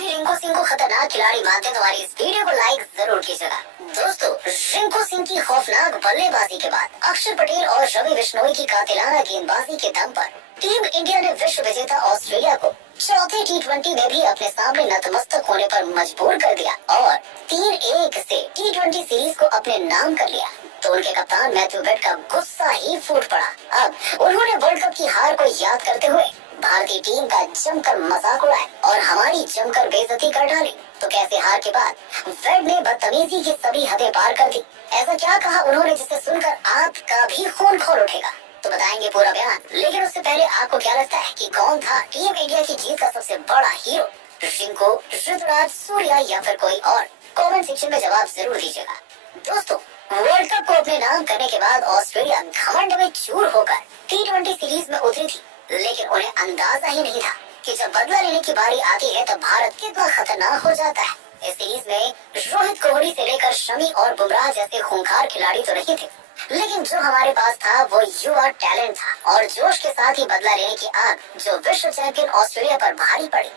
भी रिंकू सिंह को खतरनाक खिलाड़ी मानते हैं तो हमारी इस वीडियो को लाइक जरूर कीजिएगा। दोस्तों, रिंकू सिंह की खौफनाक बल्लेबाजी के बाद अक्षर पटेल और रवि बिश्नोई की कातिलाना गेंदबाजी के दम पर टीम इंडिया ने विश्व विजेता ऑस्ट्रेलिया को चौथे T20 में भी अपने सामने नतमस्तक होने पर मजबूर कर दिया और 3-1 से T20 सीरीज को अपने नाम कर लिया। तो उनके कप्तान मैथ्यू वेड का गुस्सा ही फूट पड़ा। अब उन्होंने वर्ल्ड कप की हार को याद करते हुए भारतीय टीम का जमकर मजाक उड़ाया और हमारी जमकर बेइज्जती कर डाली। तो कैसे हार के बाद वेड ने बदतमीजी की सभी हदें पार कर दी। ऐसा क्या कहा उन्होंने जिसे सुनकर आपका भी खून खौल उठेगा? तो बताएंगे पूरा बयान, लेकिन उससे पहले आपको क्या लगता है कि कौन था टीम इंडिया की जीत का सबसे बड़ा हीरो? रिंकू, ऋतुराज, सूर्या या फिर कोई और? कमेंट सेक्शन में जवाब जरूर दीजिएगा। दोस्तों, वर्ल्ड कप को अपने नाम करने के बाद ऑस्ट्रेलिया घमंड में चूर होकर T20 सीरीज में उतरी थी, लेकिन उन्हें अंदाजा ही नहीं था कि जब बदला लेने की बारी आती है तब भारत कितना खतरनाक हो जाता है। इस सीरीज में रोहित कोहली से लेकर शमी और बुमराह जैसे खूंखार खिलाड़ी तो नहीं थे, लेकिन जो हमारे पास था वो युवा टैलेंट था और जोश के साथ ही बदला लेने की आग जो विश्व चैंपियन ऑस्ट्रेलिया पर भारी पड़ी।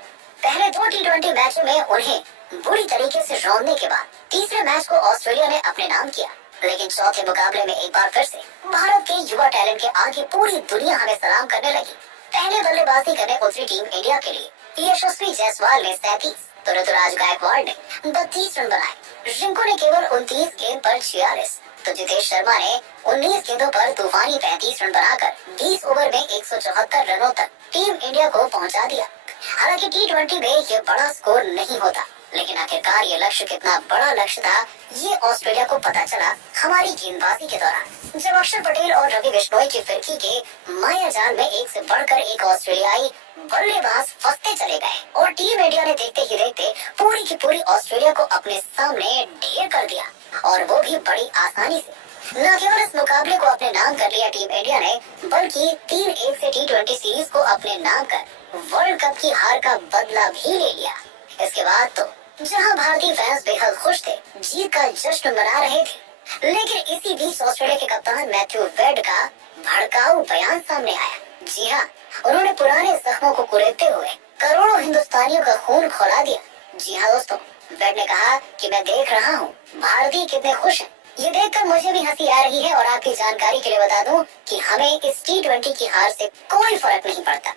पहले 2 T20 मैचों में उन्हें बुरी तरीके से रौंदने के बाद तीसरे मैच को ऑस्ट्रेलिया ने अपने नाम किया, लेकिन चौथे मुकाबले में एक बार फिर से भारत के युवा टैलेंट के आगे पूरी दुनिया हमें सलाम करने लगी। पहले बल्लेबाजी करने उतरी टीम इंडिया के लिए यशस्वी जायसवाल ने 37 तो ऋतुराज गायकवाड़ ने 32 रन बनाए। रिंकू ने केवल 29 गेंद पर 46 तो जितेश शर्मा ने 19 गेंदों पर तूफानी 35 रन बनाकर 20 ओवर में 174 रनों तक टीम इंडिया को पहुंचा दिया। हालांकि T20 में ये बड़ा स्कोर नहीं होता, लेकिन आखिरकार ये लक्ष्य कितना बड़ा लक्ष्य था ये ऑस्ट्रेलिया को पता चला हमारी गेंदबाजी के दौरान, जब अक्षर पटेल और रवि बिश्नोई की फिरकी के माया जाल में एक से बढ़कर एक ऑस्ट्रेलियाई बल्लेबाज फंसते चले गए और टीम इंडिया ने देखते ही देखते पूरी की पूरी ऑस्ट्रेलिया को अपने सामने ढेर कर दिया, और वो भी बड़ी आसानी से। न केवल इस मुकाबले को अपने नाम कर लिया टीम इंडिया ने, बल्कि 3-1 से T20 सीरीज को अपने नाम कर वर्ल्ड कप की हार का बदला भी ले लिया। इसके बाद तो जहां भारतीय फैंस बेहद खुश थे, जीत का जश्न मना रहे थे, लेकिन इसी बीच ऑस्ट्रेलिया के कप्तान मैथ्यू वेड का भड़काऊ बयान सामने आया। जी हाँ, उन्होंने पुराने जख्मों को कुरेदते हुए करोड़ों हिंदुस्तानियों का खून खौला दिया। जी हाँ दोस्तों, वेड ने कहा कि मैं देख रहा हूँ भारतीय कितने खुश हैं। ये देखकर मुझे भी हंसी आ रही है और आपकी जानकारी के लिए बता दूं कि हमें इस T20 की हार से कोई फर्क नहीं पड़ता।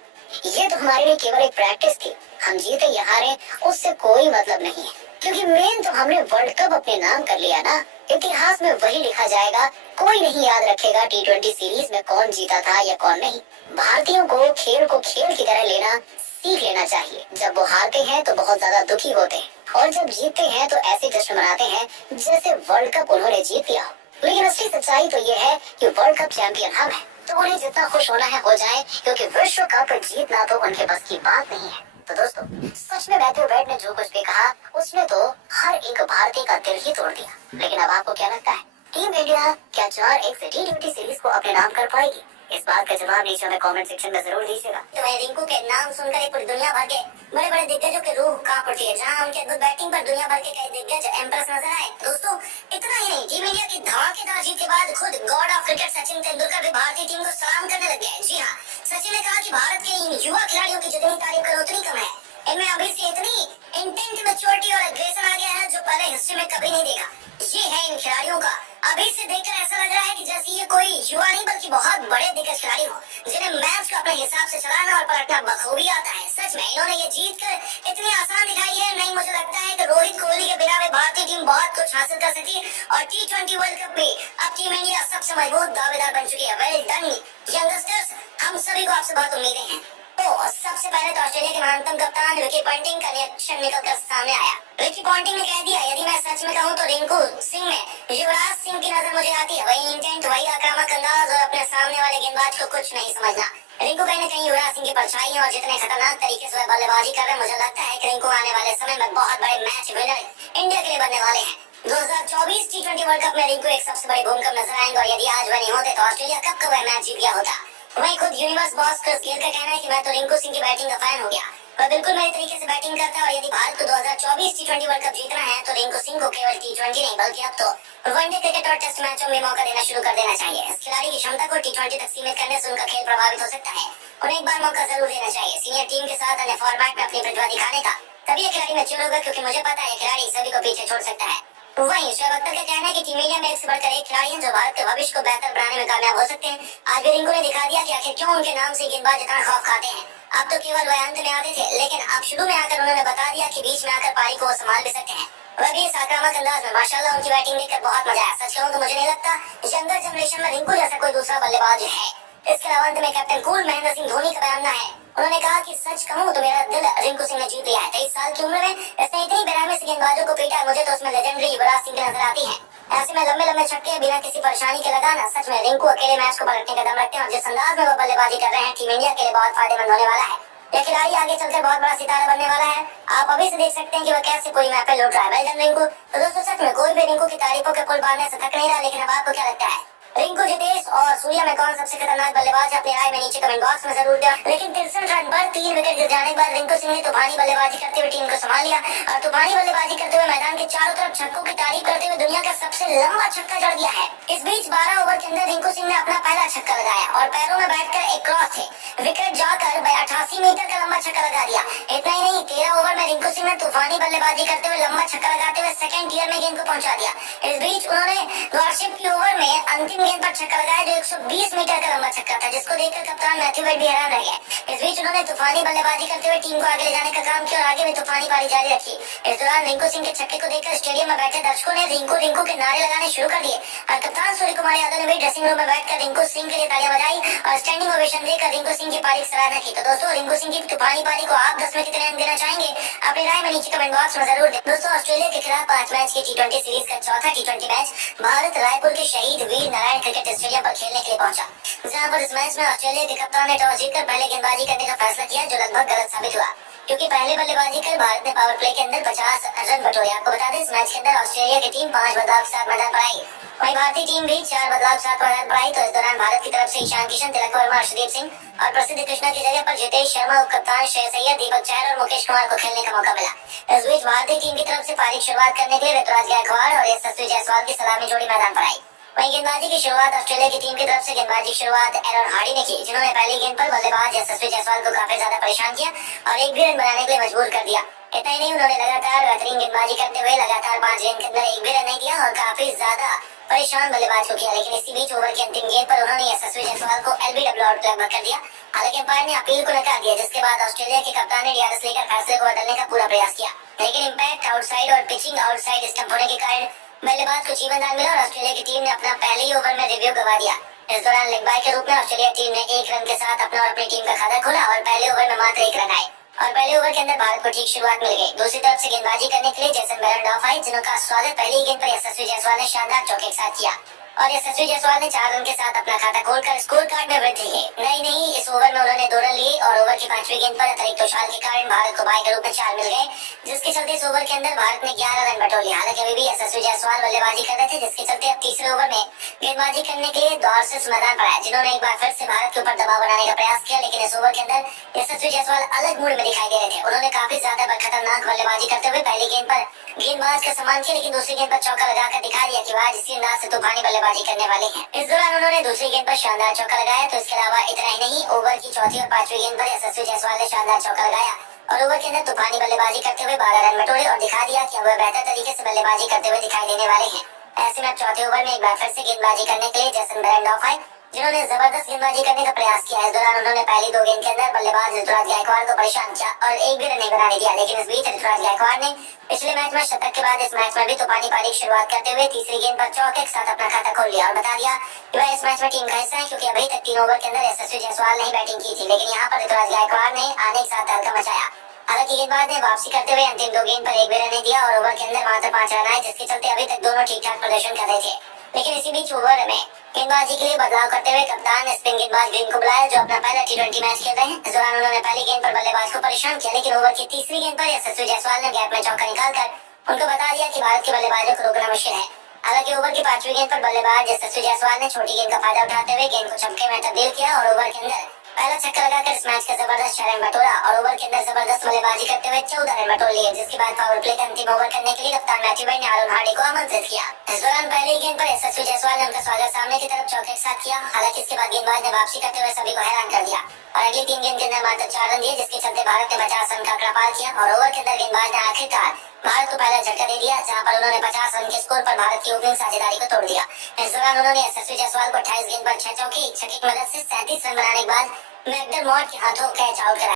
ये तो हमारे लिए केवल एक प्रैक्टिस थी। हम जीते या हारे उससे कोई मतलब नहीं है, क्योंकि मेन तो हमने वर्ल्ड कप अपने नाम कर लिया ना। इतिहास में वही लिखा जाएगा, कोई नहीं याद रखेगा T20 सीरीज में कौन जीता था या कौन नहीं। भारतीयों को खेल की तरह लेना सीख लेना चाहिए। जब वो हारते हैं तो बहुत ज्यादा दुखी होते हैं, और जब जीतते हैं तो ऐसे जश्न मनाते हैं जैसे वर्ल्ड कप उन्होंने जीत लिया। लेकिन असली सच्चाई तो ये है कि वर्ल्ड कप चैंपियन हम हैं, तो उन्हें जितना खुश होना है हो जाए, क्योंकि विश्व कप जीतना तो उनके बस की बात नहीं है। तो दोस्तों, सच में मैथ्यू वेड ने जो कुछ भी कहा उसने तो हर एक भारतीय का दिल ही तोड़ दिया। लेकिन अब आपको क्या लगता है, टीम इंडिया क्या 4-1 से T20 सीरीज को अपने नाम कर पाएगी? इस बात का जवाब नीचे हमें कमेंट सेक्शन में जरूर दीजिएगा। तो रिंकू के नाम सुनकर ही पूरी दुनिया भर के बड़े बड़े दिग्गजों की रूह कांप उठती है, जहां उनके अद्भुत बैटिंग पर दुनिया भर के कई दिग्गज एम्प्रेस नजर आए। दोस्तों, इतना ही नहीं, टीम इंडिया की धमाकेदार जीत के बाद खुद God of cricket Sachin Tendulkar भी भारतीय टीम को सलाम करने लग गए। जी हाँ, सचिन ने कहा कि भारत के इन युवा खिलाड़ियों की जितनी तारीफ करो उतनी कम है। इनमें अभी से इतनी इंटेंट, मैच्योरिटी और एग्रेशन आ गया है जो पहले हिस्ट्री में कभी नहीं देखा। ये है इन खिलाड़ियों का। अभी से देखकर ऐसा लग रहा है कि जैसे ये कोई युवा नहीं बल्कि बहुत बड़े दिग्गज खिलाड़ी हो, जिन्हें मैच को अपने हिसाब से चलाना और पलटना बखूबी आता है। सच में इन्होंने ये जीत कर इतनी आसान दिखाई है। नहीं, मुझे लगता है कि रोहित कोहली के बिना में भारतीय टीम बहुत कुछ हासिल कर सकी, और T20 वर्ल्ड कप में अब टीम इंडिया सबसे मजबूत दावेदार बन चुकी है। वेल डन यंगस्टर्स, हम सभी को आपसे बहुत उम्मीदें हैं। तो सबसे पहले तो ऑस्ट्रेलिया के महानतम कप्तान रिकी पॉन्टिंग का रिएक्शन निकलकर सामने आया। रिकी पॉन्टिंग ने कह दिया, यदि मैं सच में कहूँ तो रिंकू सिंह में युवराज सिंह की नजर मुझे आती है। वही इंटेंट, वही आक्रामक अंदाज और अपने सामने वाले गेंदबाज को कुछ नहीं समझना। रिंकू कहीं न कहीं युवराज सिंह की परछाई है, और जितने खतरनाक तरीके से वह बल्लेबाजी कर रहे, मुझे लगता है कि रिंकू आने वाले समय में बहुत बड़े मैच विनर इंडिया के लिए बनने वाले हैं। 2024 T20 वर्ल्ड कप में रिंकू एक सबसे बड़ी भूमिका नजर आएंगे, और यदि आज वह नहीं होते तो ऑस्ट्रेलिया कब का वह मैच जीत गया होता। वहीं खुद यूनिवर्स बॉस क्रिस गेल का कहना है कि मैं तो रिंकू सिंह की बैटिंग का फैन हो गया। वह बिल्कुल नए तरीके से बैटिंग करता है और यदि भारत को 2024 टी20 वर्ल्ड कप जीतना है तो रिंकू सिंह को केवल टी20 नहीं बल्कि अब तो वनडे क्रिकेट और टेस्ट मैचों में मौका देना शुरू कर देना चाहिए। इस खिलाड़ी की क्षमता को टी20 तक सीमित करने से उनका खेल प्रभावित हो सकता है। उन्हें एक बार मौका जरूर देना चाहिए सीनियर टीम के साथ अन्य फॉर्मेट में अपनी प्रतिभा दिखाने का, तभी ये खिलाड़ी मैच्योर होगा, क्योंकि मुझे पता है खिलाड़ी सभी को पीछे छोड़ सकता है। वहीं शोएब अख्तर का कहना है कि टीम इंडिया में एक से बढ़कर एक खिलाड़ी हैं जो भारत के भविष्य को बेहतर बनाने में कामयाब हो सकते हैं। आज भी रिंकू ने दिखा दिया कि आखिर क्यों उनके नाम से गेंदबाज इतना खौफ खाते हैं। अब तो केवल वह अंत में आते थे, लेकिन अब शुरू में आकर उन्होंने बता दिया कि बीच में आकर पारी को वो संभाल भी सकते हैं। वह भी इस आक्रामक अंदाज में। माशाल्लाह उनकी बैटिंग देखकर बहुत मजा आया। सच कहूं तो मुझे नहीं लगता यंगर जनरेशन में रिंकू जैसा कोई दूसरा बल्लेबाज है। इसके अलावा अंत में कैप्टन कूल महेंद्र सिंह धोनी का बयान है। उन्होंने कहा कि सच कहूं तो मेरा दिल रिंकू सिंह ने जीत लिया है। 23 साल की उम्र में इसने इतनी बेरहमी से गेंदबाजों को पीटा है, मुझे तो उसमें लेजेंडरी युवराज सिंह नजर आती है। ऐसे में लंबे लंबे छक्के बिना किसी परेशानी के लगाना, सच में रिंकू अकेले मैच को पलटने का दम रखते हैं और जिस अंदाज में वो बल्लेबाजी कर रहे हैं टीम इंडिया के लिए बहुत फायदेमंद होने वाला है। यह खिलाड़ी आगे चलकर बहुत बड़ा सितारा बनने वाला है। आप अभी से देख सकते हैं कि वह कैसे कोई मैच पे लौट रहा है। Well done Rinku. तो दोस्तों सच में कोई भी रिंकू की तारीफों के पुल बांधने से थक नहीं रहा, लेकिन अब आपको क्या लगता है रिंकू, जितेश और सूर्या में कौन सबसे खतरनाक बल्लेबाज है? अपनी राय में नीचे कमेंट बॉक्स में जरूर दें। लेकिन 63 रन पर 3 विकेट गिर जाने के बाद रिंकू सिंह ने तूफानी बल्लेबाजी करते हुए टीम को संभाल लिया और तूफानी बल्लेबाजी करते हुए मैदान के चारों तरफ छक्कों की तारीफ करते हुए दुनिया का सबसे लंबा छक्का जड़ दिया है। इस बीच 12 ओवर के अंदर रिंकू सिंह ने अपना पहला छक्का लगाया और पैरों में बैठकर एक क्रॉस थे विकेट जाकर 88 मीटर का लंबा छक्का लगा दिया। इतना ही नहीं, 13 ओवर में रिंकू सिंह ने तूफानी बल्लेबाजी करते हुए लंबा छक्का लगाते हुए सेकंड ईयर में गेंद को पहुंचा दिया। इस बीच उन्होंने वार्षिक की ओवर में अंतिम गेंद पर छक्का लगाया जो 120 मीटर का लंबा छक्का था, जिसको देखकर कप्तान मैथ्यू वेड भी हैरान रह गए। इस बीच उन्होंने तूफानी बल्लेबाजी करते हुए टीम को आगे ले जाने का काम किया और आगे भी तूफानी पारी जारी रखी। इस दौरान रिंकू सिंह के छक्के को देखकर स्टेडियम में बैठे दर्शकों ने रिंकू रिंकू के नारे लगाने शुरू कर दिए और कप्तान सूर्य कुमार यादव ने भी ड्रेसिंग रूम में बैठकर रिंकू सिंह के लिए तालियां बजाई और स्टैंडिंग ओवेशन देकर रिंकू सिंह की पारी की सराहना की। तो दोस्तों रिंकू सिंह की तूफानी पारी को आप 10 में कितने अंक देना चाहेंगे? अपनी राय में नीचे कमेंट बॉक्स में जरूर दें। दोस्तों ऑस्ट्रेलिया के खिलाफ 5 मैच की टी20 सीरीज का चौथा टी20 मैच भारत रायपुर के शहीद वीर नारायण क्रिकेट स्टेडियम पर खेलने के लिए पहुंचा, जहां पर इस मैच में ऑस्ट्रेलिया के कप्तान ने टॉस जीतकर पहले गेंदबाजी करने का फैसला किया, जो लगभग गलत साबित हुआ क्योंकि पहले बल्लेबाजी कर भारत ने पावर प्ले के अंदर 50 रन बटोरे। आपको बता दें इस मैच के अंदर ऑस्ट्रेलिया की टीम 5 बदलाव के साथ मैदान पर आई, वहीं भारतीय टीम भी 4 बदलाव के साथ मैदान पर आई। तो इस दौरान भारत की तरफ से ईशान किशन, तिलक वर्मा, अर्शदीप सिंह और प्रसिद्ध कृष्णा की जगह पर जितेश शर्मा, उप कप्तान श्रेयस अय्यर, दीपक चहर और मुकेश कुमार को खेलने का मौका मिला। इस बीच भारतीय टीम की तरफ से पारी की शुरुआत करने के लिए ऋतुराज गायकवाड़ और यशस्वी जायसवाल की सलामी जोड़ी मैदान पर आई। वहीं गेंदबाजी की शुरुआत ऑस्ट्रेलिया की टीम की तरफ से गेंदबाजी की शुरुआत एरन हार्डी ने की, जिन्होंने पहली गेंद पर बल्लेबाज यशस्वी जायसवाल को काफी ज्यादा परेशान किया और एक भी रन बनाने के लिए मजबूर कर दिया। इतना ही नहीं, उन्होंने लगातार बेहतरीन गेंदबाजी करते हुए लगातार 5 गेंद के अंदर एक भी रन नहीं दिया और काफी ज्यादा परेशान बल्लेबाज को किया। लेकिन इसी बीच ओवर की अंतिम गेंद पर उन्होंने यशस्वी जायसवाल को एलबीडब्ल्यू आउट लगभग कर दिया। हालांकि अंपायर ने अपील को नकार दिया, जिसके बाद ऑस्ट्रेलिया के कप्तान ने डीआरएस लेकर फैसले को बदलने का पूरा प्रयास किया, लेकिन इम्पैक्ट आउटसाइड और पिचिंग आउटसाइड स्टंप होने के कारण बल्लेबाज को जीवनदान मिला और ऑस्ट्रेलिया की टीम ने अपना पहले ही ओवर में रिव्यू गवा दिया। इस दौरान लेग बाय के रूप में ऑस्ट्रेलिया टीम ने 1 रन के साथ अपना और अपनी टीम का खाता खोला और पहले ओवर में मात्र 1 रन आए और पहले ओवर के अंदर भारत को ठीक शुरुआत मिल गई। दूसरी तरफ से गेंदबाजी करने के लिए जेसन बेरेंडॉर्फ आए, जिनका स्वागत पहली गेंद पर यशस्वी जायसवाल ने शानदार चौके के साथ किया और यशस्वी जायसवाल ने 4 रन के साथ अपना खाता खोलकर स्कोर कार्ड में वृद्धि की। नहीं, इस ओवर में उन्होंने 2 रन लिए और ओवर की 5वीं गेंद पर अतिरिक्त उछाल के कारण भारत को बाय के रूप में 4 मिल गए, जिसके चलते इस ओवर के अंदर भारत ने 11 रन बटोर लिया। हालांकि अभी भी यशस्वी जायसवाल बल्लेबाजी कर रहे थे, जिसके चलते अब तीसरे ओवर में गेंदबाजी करने के लिए डॉर्सेस मैदान पर आए, जिन्होंने एक बार फिर से भारत के ऊपर दबाव बनाने का प्रयास किया। लेकिन इस ओवर के अंदर यशस्वी जायसवाल अलग मूड में दिखाई दे रहे थे। उन्होंने काफी ज्यादा खतरनाक बल्लेबाजी करते हुए पहली गेंद पर गेंदबाज का सम्मान किया, लेकिन दूसरी गेंद पर चौका लगाकर दिखा दिया कि वह जिस अंदाज से तूफानी बल्लेबाजी करने वाले हैं। इस दौरान उन्होंने दूसरी गेंद पर शानदार चौका लगाया। तो इसके अलावा इतना ही नहीं, ओवर की चौथी और 5वीं गेंद पर यशस्वी जायसवाल ने शानदार चौका लगाया और ओवर के अंदर तूफानी बल्लेबाजी करते हुए 12 रन बटोरे और दिखा दिया कि वह बेहतर तरीके से बल्लेबाजी करते हुए दिखाई देने वाले हैं। ऐसे में चौथे ओवर में एक बार फिर से गेंदबाजी करने के लिए जेसन बेरेंडॉर्फ आए, जिन्होंने जबरदस्त गेंदबाजी करने का प्रयास किया। इस दौरान उन्होंने पहली 2 गेंद के अंदर बल्लेबाज ऋतुराज गायकवाड़ को परेशान किया और एक भी रन नहीं बनाने दिया। लेकिन इस बीच ऋतुराज गायकवाड़ ने पिछले मैच में शतक के बाद इस मैच में भी तूफानी पारी की शुरुआत करते हुए तीसरी गेंद पर चौके के साथ अपना खाता खोल लिया और बता दिया कि वह इस मैच में टीम का हिस्सा है, क्योंकि अभी तक 3 ओवर के अंदर यशस्वी जायसवाल ने ही बैटिंग की थी। लेकिन यहाँ पर ऋतुराज गायकवाड़ ने आने के साथ तहलका मचाया। हालांकि गेंदबाज ने वापसी करते हुए अंतिम 2 गेंद पर एक भी रन नहीं दिया और ओवर के अंदर मात्र 5 रन आए, जिसके चलते अभी तक दोनों ठीक ठाक प्रदर्शन कर रहे थे। लेकिन इसी बीच ओवर में गेंदबाजी के लिए बदलाव करते हुए कप्तान ने स्पिन गेंदबाज ग्रीन को बुलाया, जो अपना पहला टी20 मैच खेल रहे हैं। इस दौरान उन्होंने पहली गेंद पर बल्लेबाज को परेशान किया, लेकिन ओवर की तीसरी गेंद पर यशस्वी जायसवाल ने गैप में चौका निकालकर उनको बता दिया कि भारत के बल्लेबाजों को रोकना मुश्किल है। हालांकि ओवर की 5वीं गेंद पर बल्लेबाज यशस्वी जायसवाल ने छोटी गेंद का फायदा उठाते हुए गेंद को छक्के में तब्दील किया और ओवर के अंदर पहला छक्का लगाकर इस मैच का जबरदस्त 6 रन बटोरा और ओवर के अंदर जबरदस्त बल्लेबाजी करते हुए 14 रन बटोर लिए, जिसके बाद पावर प्ले का अंतिम ओवर करने के लिए कप्तान मैथ्यू वेड ने आरोन हार्डी को आमंत्रित किया। इस दौरान पहले ही गेंद पर यशस्वी जायसवाल ने उनका स्वागत सामने की तरफ चौके के साथ किया। हालांकि इसके बाद गेंदबाज ने वापसी करते हुए सभी को हैरान कर दिया और अगली 3 गेंद के अंदर मात्र 4 रन दिए, जिसके चलते भारत ने 50 रन का आंकड़ा पार किया और ओवर के अंदर गेंदबाज ने आखिरकार भारत को पहला झटका दे दिया, जहां पर उन्होंने 50 रन के स्कोर पर भारत की ओपनिंग साझेदारी को तोड़ दिया। इस दौरान उन्होंने यशस्वी जायसवाल को 28 गेंद पर 6 चौके 1 छक्के की मदद से 37 रन बनाने के बाद मैकडरमॉट के हाथों कैच आउट कराया।